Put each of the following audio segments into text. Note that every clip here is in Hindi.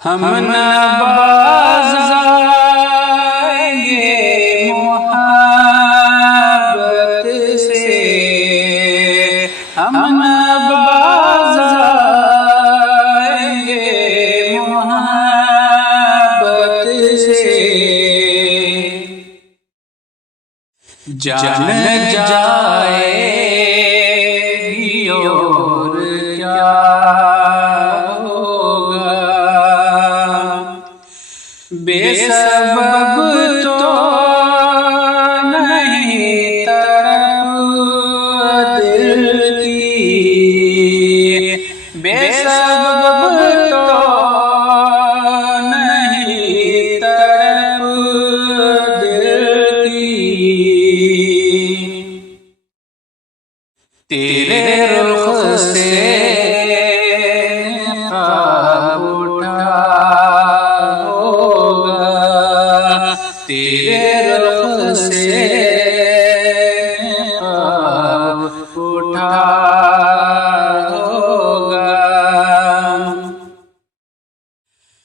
हम न बाज़ आएंगे मोहब्बत से, हम न बाज़ आएंगे मोहब्बत से। जान जाएगी और क्या होगा, बेसबब तो नहीं तड़प दिल की, बेसबब तो नहीं तड़प दिल की। तेरे रुख से ख्वाब उठा होगा, तेरे रुख से ख्वाब उठा होगा।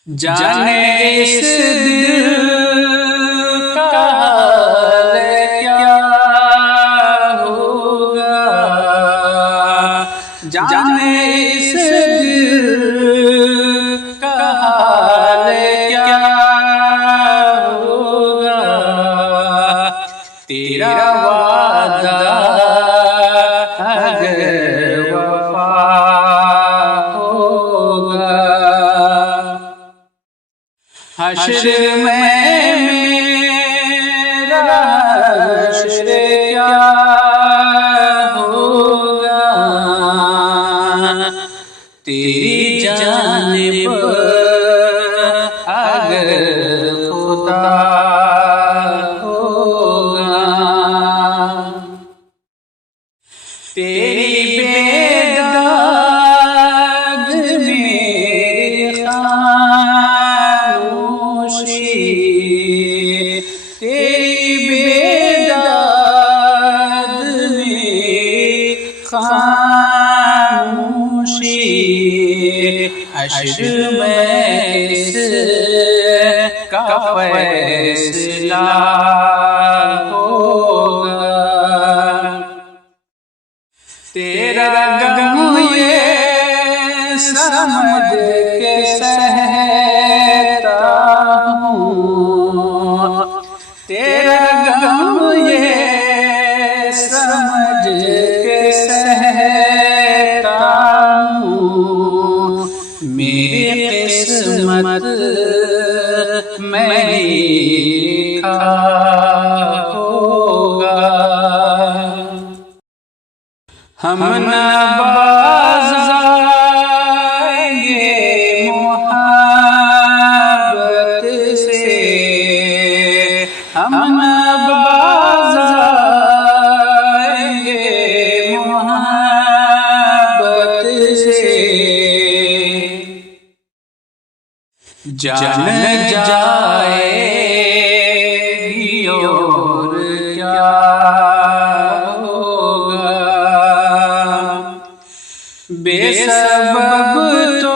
जाने इस दिल का हाल क्या होगा, जाने इस दिल का हाल क्या होगा। तेरा वादा अगर वफा होगा, हश्र में मेरा हश्र क्या होगा। तेरी जानिब अगर खुदा होगा, तेरी बेदाग मेरी खामोशी, तेरी बेदाग मेरी खामोशी। हश्र में किसका फैसला होगा, तेरा गम ये समझ के सहता हूँ, तेरा गम ये समझ के सहता हूँ। मेरी किस्मत में लिखा होगा, हम न बाज़ आएंगे मोहब्बत से, हम न बाज़ आएंगे मोहब्बत से। जान जाएगी और क्या होगा, बेसबब तो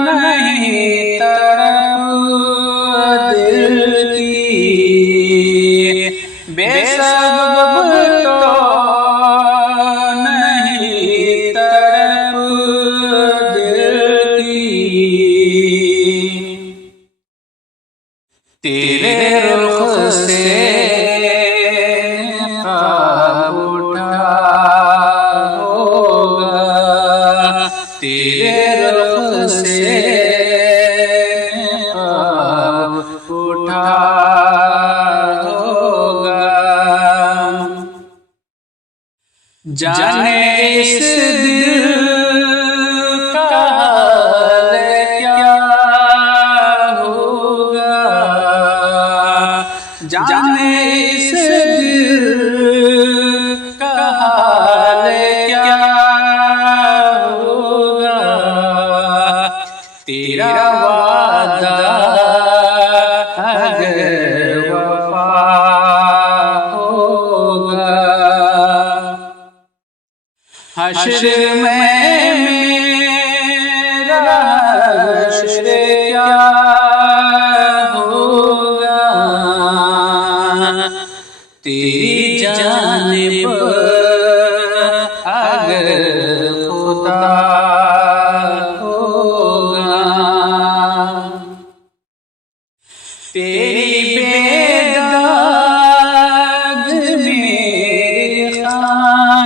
नहीं तड़प दिल की, बेसबब तो नहीं तड़प दिल की। तेरे रुख से ख्वाब उठा होगा, तेरे रुख से ख्वाब उठा होगा। जाने इस दिल का हाल क्या होगा, जाने इस दिल का हाल क्या होगा। तेरा वादा अगर वफा होगा, हश्र में मेरा हश्र तेरी बेदाग मेरी खामोशी,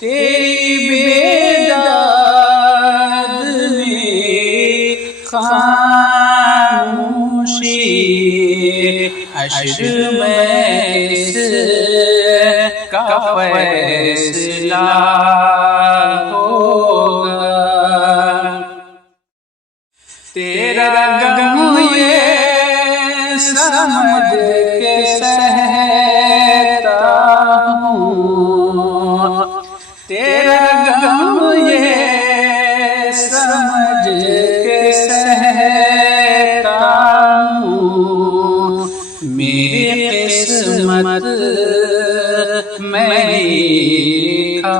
तेरी बेदाग मेरी खामोशी, हश्र में इसका फैसला होगा। तेरा गम ये समझ के सहता हूँ, तेरा गम ये समझ के सहता हूँ। मेरी किस्मत में लिखा